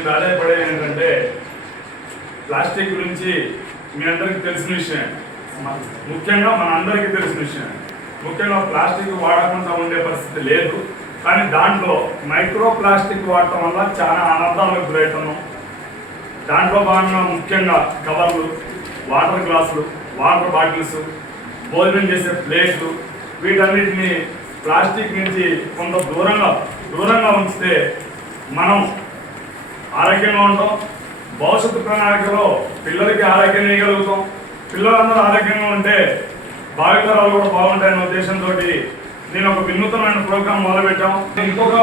నేను ప్రాధాన్యపడేది ఏంటంటే ప్లాస్టిక్ గురించి మీ అందరికీ తెలిసిన విషయం, ముఖ్యంగా మన అందరికీ తెలిసిన విషయం. ముఖ్యంగా ప్లాస్టిక్ వాడకుండా ఉండే పరిస్థితి లేదు, కానీ దాంట్లో మైక్రో ప్లాస్టిక్ వాడటం వల్ల చాలా అనర్థాలకు గురవుతున్నాం. దాంట్లో భాగంగా ముఖ్యంగా కవర్లు, వాటర్ గ్లాసులు, వాటర్ బాటిల్స్, భోజనం చేసే ప్లేట్లు, వీటన్నిటిని ప్లాస్టిక్ నుంచి కొంత దూరంగా ఉంచితే మనం ఆరోగ్యంగా ఉంటాం. భవిష్యత్తు ప్రణాళికలో పిల్లలకి ఆరోగ్యం ఇవ్వగలుగుతాం. పిల్లలందరూ ఆరోగ్యంగా ఉంటే భావితరాలు కూడా బాగుంటాయనే ఉద్దేశంతో నేను ఒక వినూతనమైన ప్రోగ్రాం మొదలుపెట్టాం. ఇంకొక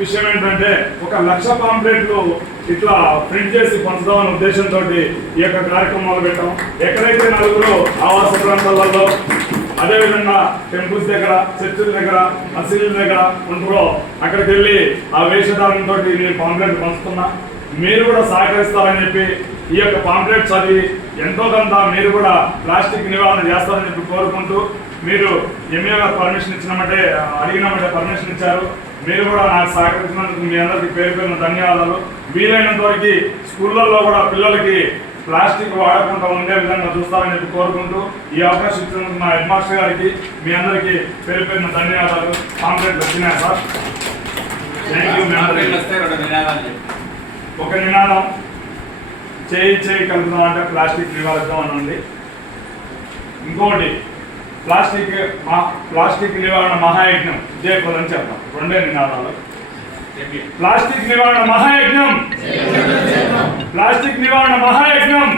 విషయం ఏంటంటే 1,00,000 పాంప్లెట్లు ఇట్లా ప్రింట్ చేసి పంచుదామనే ఉద్దేశంతో ఈ యొక్క కార్యక్రమం మొదలుపెట్టాం. ఎక్కడైతే నలుగురు ఆవాస ప్రాంతాలలో, అదేవిధంగా టెంపుల్స్ దగ్గర, చర్చిల దగ్గర, మసీదుల దగ్గర ఉంటారో అక్కడికి వెళ్ళి ఆ వేషధారంతో నేను పాంప్లెట్ పంచుతున్నా. మీరు కూడా సహకరిస్తారని చెప్పి ఈ యొక్క పాంప్లెట్ చదివి ఎంతో కొంత మీరు కూడా ప్లాస్టిక్ నివారణ చేస్తారని చెప్పి కోరుకుంటూ, మీరు ఎంఏ గారు పర్మిషన్ అడిగినామంటే పర్మిషన్ ఇచ్చారు. మీరు కూడా నాకు సహకరించినందుకు మీ అందరికీ పేరు ధన్యవాదాలు. వీలైనంత వరకు స్కూళ్ళల్లో కూడా పిల్లలకి ప్లాస్టిక్ వాడకుండా ఉండే విధంగా చూస్తారని చెప్పి కోరుకుంటూ ఈ అవకాశం ఇచ్చినందుకు మా హెడ్ మాస్టర్ గారికి మీ అందరికీ పేరు ధన్యవాదాలు. పాంప్లెట్లు వచ్చినాయి సార్. Thank you. ఒక నినాదం, చేయి కలుపుదాం అంటే ప్లాస్టిక్ నివారిద్దాం అని ఉంది. ఇంకోటి ప్లాస్టిక్ నివారణ మహాయజ్ఞం జయప్రదం చెప్తాం. 2 నినాదాలు. ప్లాస్టిక్ నివారణ మహాయజ్ఞం, ప్లాస్టిక్ నివారణ మహాయజ్ఞం,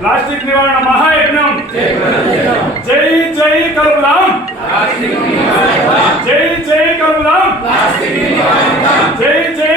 ప్లాస్టిక్ నివారణ మహాయజ్ఞం. జై కలుపుదాం, జై కలుపుదాం, జై